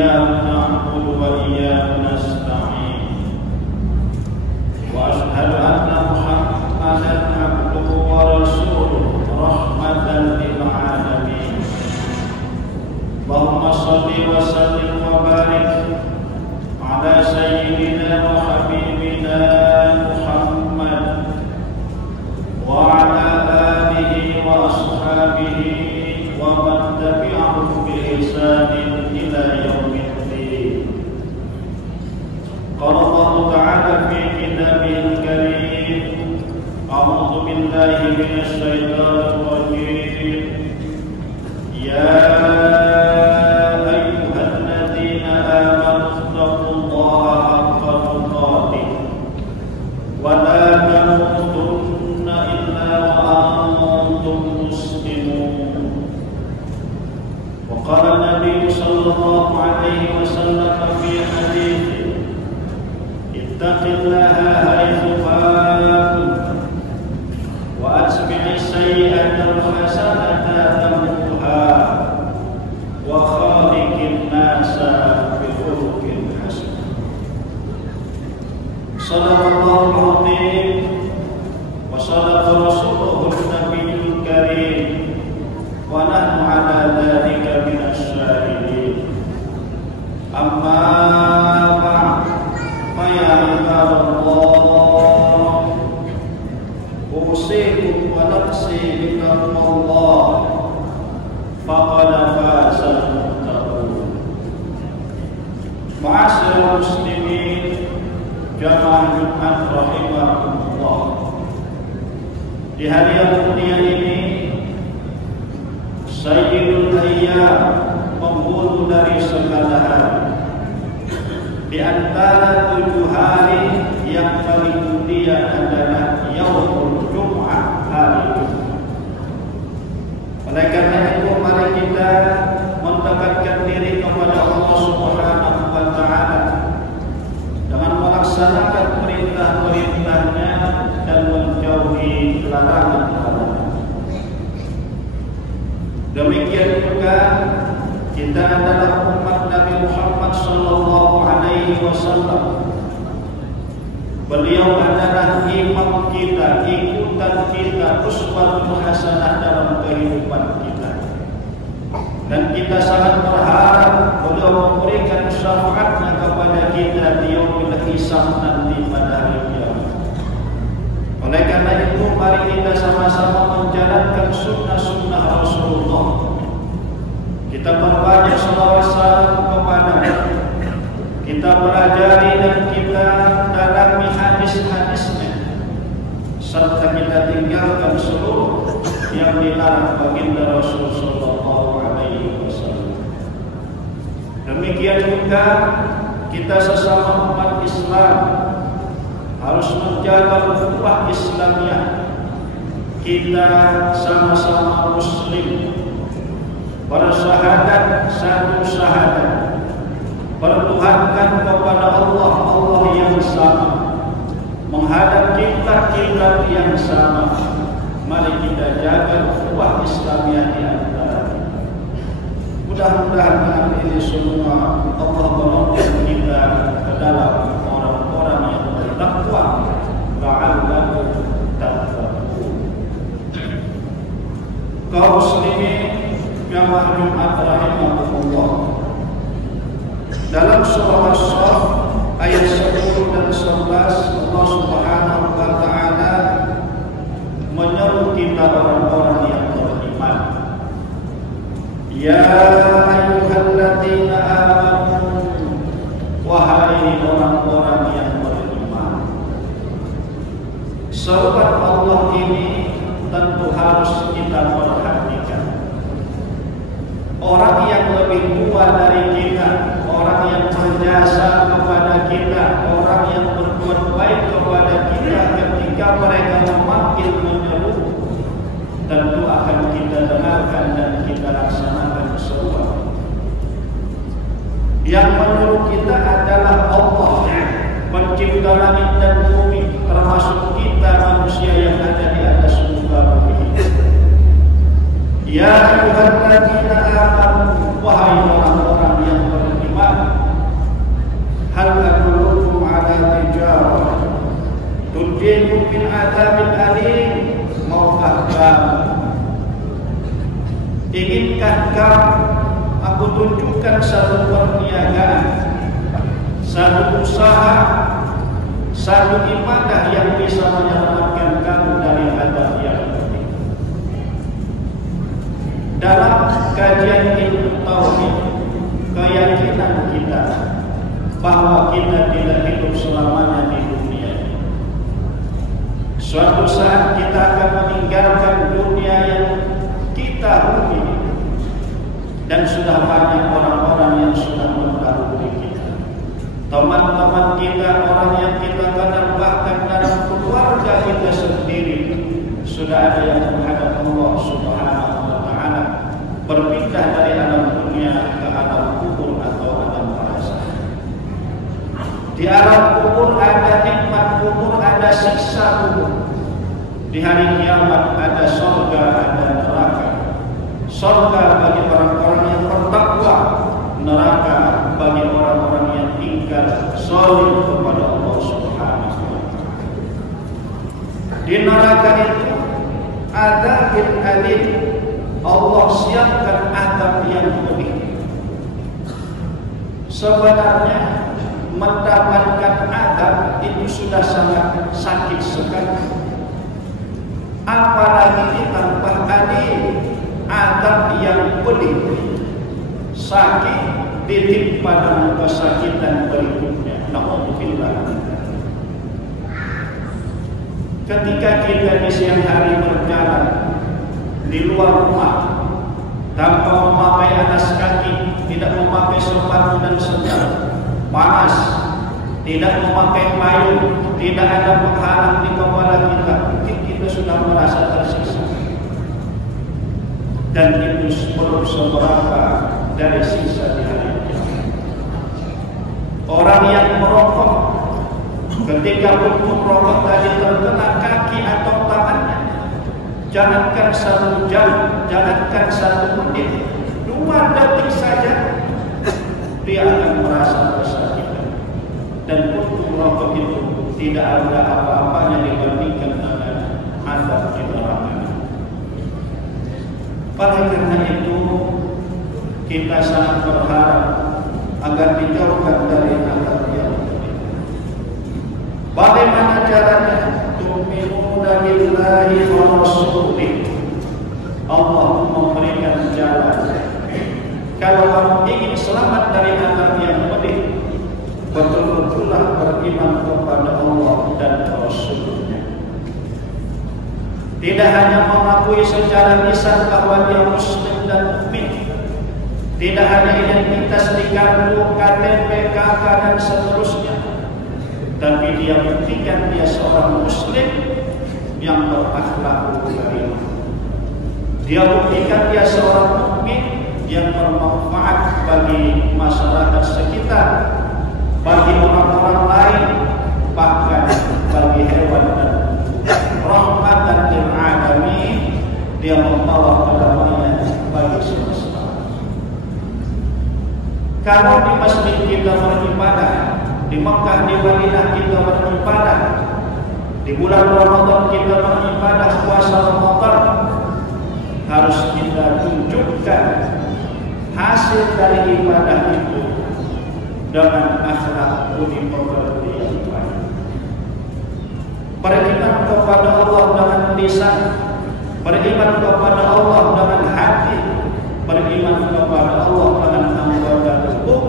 إياك نعبد وإياك نستعين وأشهد أن محمدا عبده ورسوله رحمة للعالمين. اللهم صل وسلم وبارك على سيدنا وحبيبنا محمد وعلى آله وأصحابه ومن تبعهم بإحسان إلى يوم الدين. قال الله تعالى في كتابه الكريم: أعوذ بالله من الشيطان الرجيم. يا أيها الذين آمنوا اتقوا الله حق تقاته ولا تموتن إلا وأنتم مسلمون. وقال النبي صلى الله عليه وسلم في حديثه: اتق الله حيث ما كنت وأتبع السيئة الحسنة تمحها وخالق الناس بخلق حسن. صدق الله العظيم وصدق رسوله النبي الكريم ونحن على ذلك من الشاهدين. أما بعد فيا عباد الله أوصيكم ونفسي بتقوى الله فقد فاز المتقون. معاشر المسلمين jamaah Jumat rahimahumullah, di hari yang mulia ini Sayyidul Ayyam, penghulu dari segala hari. Di antara 7 hari yang paling mulia adalah Yaumul Jum'ah, hari Jumat. Oleh karena itu mari kita mendekatkan diri kepada Allah Subhanahu wa Ta'ala dengan melaksanakan perintah-perintahnya dan menjauhi larangan-larangan. Demikian juga kita adalah umat Nabi Muhammad sallallahu alaihi wasallam. Beliau adalah imam kita, ikutan kita, uswatun hasanah dalam kehidupan kita. Dan kita sangat berharap beliau memberikan syafaatnya kepada kita di yaumil hisab nanti pada hari kiamat. Oleh karena itu mari kita sama-sama menjalankan sunnah-sunnah Rasulullah. Kita perbanyak salawat salam kepadanya. Kita pelajari dan kita dalami hadis-hadisnya, serta kita tinggalkan seluruh yang dilarang baginda Rasul sallallahu alaihi wasallam. Demikian juga kita sesama umat Islam harus menjaga ukhuwah Islamiyah. Kita sama-sama muslim, bersyahadat satu syahadat, bertuhankan kepada Allah, Allah yang sama, menghadap kiblat yang sama. Mari kita jaga ukhuwah Islamiyah di antara kita. Mudah-mudahan dengan ini semua Allah menolong kita ke dalam orang-orang yang bertakwa, la'allakum tattaqun. Kaum muslimin jamaah Jumat rahimahumullah, dalam surah As-Saff ayat 10 dan 11 Allah Subhanahu wa Ta'ala menyeru kita orang-orang yang beriman. Ya ayyuhalladzina amanu, wahai orang-orang yang beriman. Seruan Allah ini tentu harus kita perhatikan. Orang yang lebih tua dari kita, orang yang berjasa kepada kita, orang yang berbuat baik kepada kita, ketika mereka memanggil menyeru, tentu akan kita dengarkan dan kita laksanakan seruan. Yang menyeru kita adalah Allah, pencipta langit dan bumi, termasuk kita manusia yang ada di atas muka bumi. Ya ayyuhalladzina amanu, wahai orang-orang yang beriman. Tujibu min adzabin alim, maukah kamu, inginkah kamu aku tunjukkan satu perniagaan, satu usaha, satu ibadah yang bisa menyelamatkan kamu dari azab yang pedih. Dalam kajian ilmu tauhid, keyakinan kita bahwa kita tidak hidup selamanya di dunia. Suatu saat kita akan meninggalkan dunia yang kita huni, dan sudah banyak orang-orang yang sudah mendahului kita. Teman-teman kita, orang yang kita kenal, bahkan dalam keluarga kita sendiri, sudah ada yang menghadap Allah Subhanahu wa Ta'ala, berpindah dari alam dunia ke alam kubur atau alam barzakh. Di alam kubur ada nikmat kubur, ada siksa kubur. Di hari kiamat ada surga, ada neraka. Surga bagi orang-orang yang bertakwa, neraka bagi orang-orang yang ingkar zalim kepada Allah Subhanahu wa Ta'ala. Di neraka itu ada alim, Allah siapkan azab yang pedih. Sebenarnya mendapatkan azab itu sudah sangat sakit sekali, apalagi ditambah alim, azab yang pedih, sakit ditimpa dengan kesakitan berikutnya. Na'udzubillah. Ketika kita di siang hari berjalan di luar rumah tanpa memakai alas kaki, tidak memakai sepatu dan sandal, panas, tidak memakai payung, tidak ada penghalang di kepala kita, mungkin kita sudah merasa tersiksa. Dan itu belum seberapa dari siksa di hari kiamat. Orang yang merokok, ketika puntung rokok tadi terkena kaki atau tangannya, jangankan 1 jam, jangankan 1 menit, 2 detik saja dia akan merasa kesakitan. Dan puntung rokok itu tidak ada apa-apanya dibandingkan dengan azab di neraka. Oleh karena itu kita sangat berharap agar dijauhkan dari azab yang pedih. Bagaimana caranya? Tu'minuna billahi wa rasulih. Allah memberikan jalan. Kalau kamu ingin selamat dari azab yang pedih, betul-betullah beriman kepada Allah dan Rasulnya. Tidak hanya mengakui secara lisan bahwa dia muslim dan mukmin, tidak hanya identitas di kartu, KTP, KK dan seterusnya, tapi dia buktikan dia seorang muslim yang berakhlak karimah. Dia buktikan dia seorang mukmin yang bermanfaat bagi masyarakat sekitar, bagi orang-orang lain, bahkan bagi hewan dan rahmatan lil alamin. Dia membawa kedamaian bagi semesta. Kalau di masjid kita beribadah, di Mekah, di Madinah kita beribadah, di bulan Ramadan kita beribadah, puasa Ramadan, harus kita tunjukkan hasil dari ibadah itu dengan akhlak budi pekerti yang baik. Beriman kepada Allah dengan lisan, beriman kepada Allah dengan hati, beriman kepada Allah dengan anggota tubuh,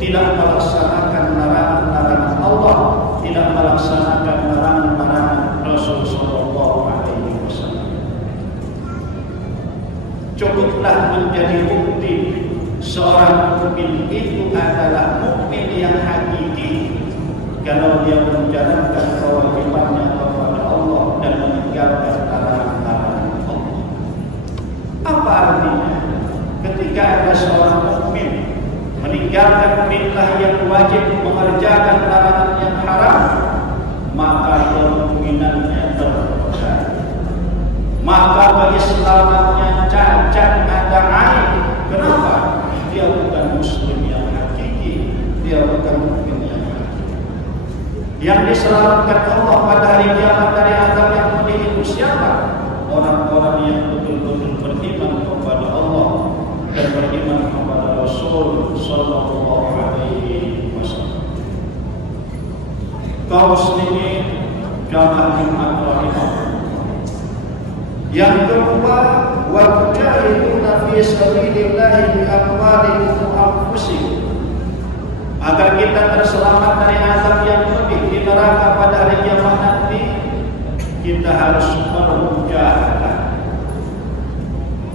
tidak melaksanakan larangan-larangan Allah, tidak melaksanakan larangan-larangan Rasul sallallahu alaihi wasallam. Cukuplah menjadi bukti seorang mukmin itu adalah mukmin yang hakiki kalau dia menjalankan kewajibannya kepada Allah dan meninggalkan larangan-larangan Allah. Apa artinya? Ketika ada seorang mukmin meninggalkan perintah yang wajib, mengerjakan larangan yang haram, maka kemungkinannya terpegang. Maka bagi selamatnya cacat ada aib. Kenapa? Dia bukan muslim yang hakiki, dia bukan mukmin yang hakiki. Yang diselamatkan Allah pada hari kiamat dari azab yang pedih itu siapa? Orang-orang yang betul-betul beriman kepada Allah dan beriman kepada Rasul sallallahu alaihi wasallam. Kaum muslimin jamaah Jumat rahimahullah. Yang kedua, wa jahiduna fi sabilillah bi amwalikum wa anfusikum. Agar kita terselamat dari azab yang pedih di neraka pada hari kiamat nanti, kita harus bermujahadah,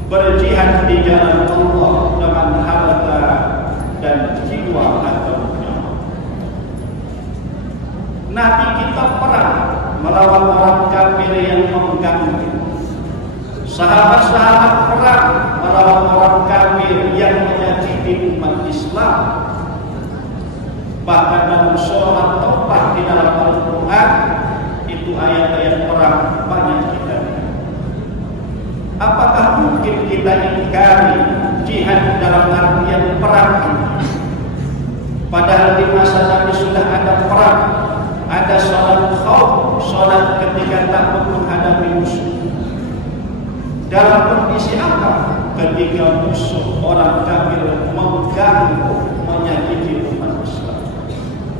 berjihad di jalan Allah dengan harta dan jiwa atau nyawa. Nabi kita perang melawan orang kafir yang mengganggu. Sahabat-sahabat perang melawan orang kafir yang menyakiti umat Islam. Bahkan dalam surah Taubah di dalam Al-Quran itu ayat-ayat perang banyak kita. Apakah mungkin kita ingkari jihad dalam artian perang? Padahal di masa Nabi sudah ada perang, ada sholat khauf, sholat ketika takut menghadapi musuh. Dalam kondisi apa? Ketika musuh orang kafir mengganggu, menyakiti umat Islam.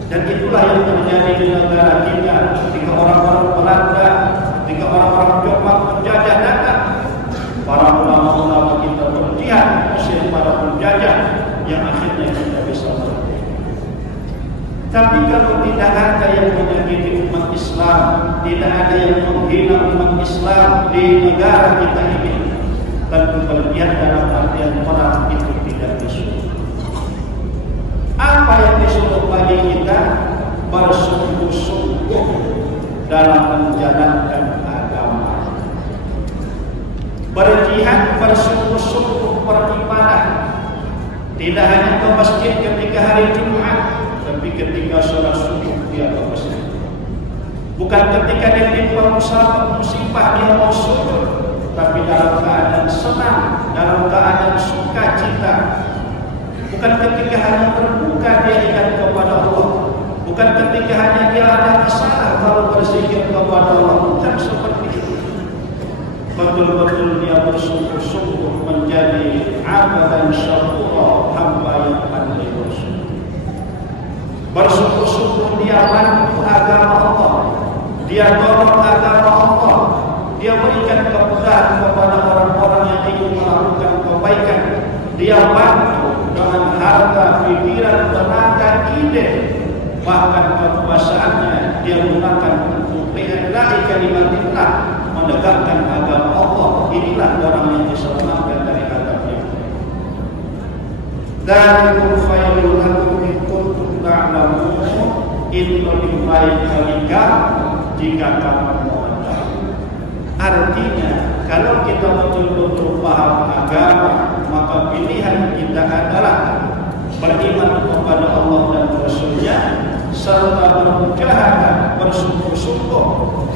Dan itulah yang terjadi di negara kita ketika orang-orang Belanda, ketika orang-orang Jerman menjajah datang. Para ulama-ulama kita berjihad mengusir para penjajah yang akhirnya kita bisa merdeka. Tapi kalau tidak ada yang menyakiti umat Islam, tidak ada yang menghina umat Islam di negara kita ini, tentu berjihad dalam artian perang itu tidak disuruh. Apa yang disuruh bagi kita? Bersungguh-sungguh dalam menjalankan agama, berjihad, bersungguh-sungguh beribadah. Tidak hanya ke masjid ketika hari Jumat, tapi ketika sholat subuh dia ke masjid. Bukan ketika dia timpa musibah dia mau sujud, tapi dalam keadaan senang, dalam keadaan sukacita. Bukan ketika hanya berbuka dia ingat kepada Allah. Bukan ketika hanya dia ada masalah baru berzikir kepada Allah. Bukan seperti itu. Betul-betul dia bersungguh-sungguh menjadi abdan syakura, hamba yang pandai bersyukur. Bersungguh-sungguh dia bantu agama Allah, dia tolong agama Allah, dia berikan kemudahan kepada orang-orang yang ingin melakukan kebaikan. Dia bantu dengan harta, pikiran, tenaga, ide, bahkan kekuasaannya dia gunakan untuk lillahi kalimatillah, menegakkan agama Allah. Inilah orang yang diselamatkan dari azab yang pedih. Dzalikum khairul lakum in kuntum ta'lamun. Itu lebih baik bagi kamu jika kamu mengetahui. Artinya, kalau kita betul-betul paham agama, maka pilihan kita adalah beriman kepada Allah dan Rasul-Nya, serta bermujahadah, bersungguh-sungguh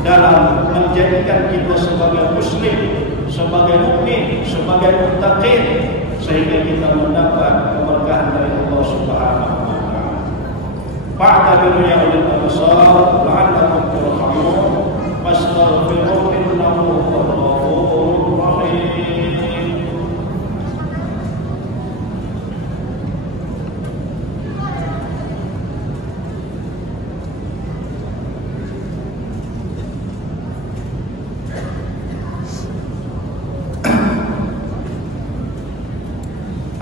dalam menjadikan kita sebagai muslim, sebagai mukmin, sebagai muttaqin, sehingga kita mendapat keberkahan dari Allah Subhanahu wa taala. Fa'tabiru ya ulil absar la'allakum turhamun. Fastaghfiruhu innahu huwal ghafurur rahim.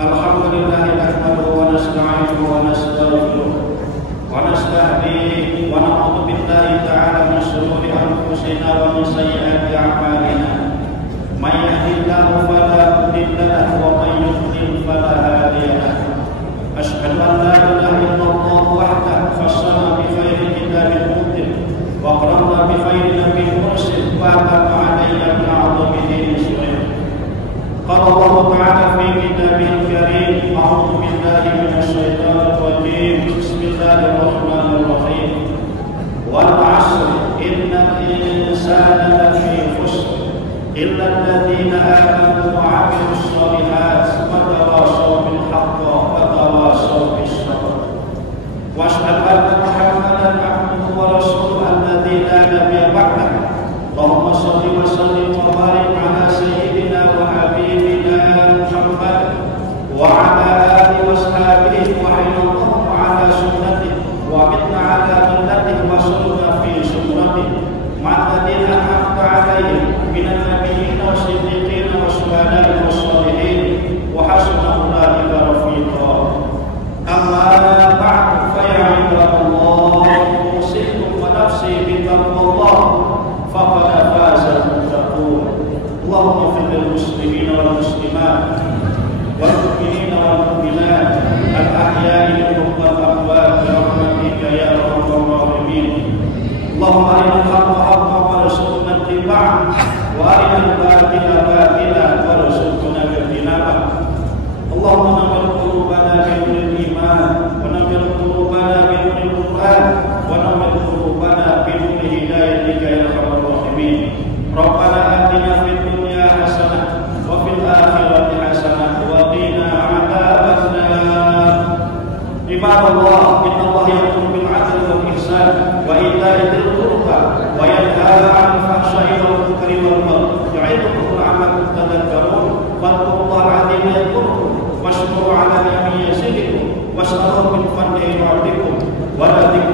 Alhamdulillah nahmaduhu wa nasta'inuhu wa nastaghfiruh wa nastahdihi wa na'udzu billahi ta'ala min shururi anfusina wa min sayyiati a'malina. May yahdihillahu fala mudilla lahu wa may yudlil fala hadiya lahu. Asyhadu an la ilaha illallah wahdahu fassala bi khairi kitabin munzil wa qarrara bi khairi nabiyyin mursil wa qama alayya bi a'dhabi dinin syuhur. قال الله تعالى في كتابه الكريم أعوذ بالله من الشيطان الرجيم بسم الله الرحمن الرحيم والعصر إن الإنسان لفي خسر إلا الذين آمنوا وعملوا الصالحات وتواصوا بالحق وتواصوا بالصبر وأشهد أن محمدا عبده ورسوله الإيمان ونور قلوبنا بنور القرآن ونور قلوبنا بنور هدايتك يا أرحم الراحمين. ربنا آتنا في الدنيا حسنة وفي الآخرة حسنة وقنا عذاب النار. عباد الله إن الله يأمر بالعدل والإحسان وإيتاء ذي القربى وينهى عن الفحشاء والمنكر والبغي يعظكم لعلكم تذكرون. واذكروا الله العظيم يذكركم واشكروا على نعمه يزدكم واسألوه من فضله يعطيكم ولذكر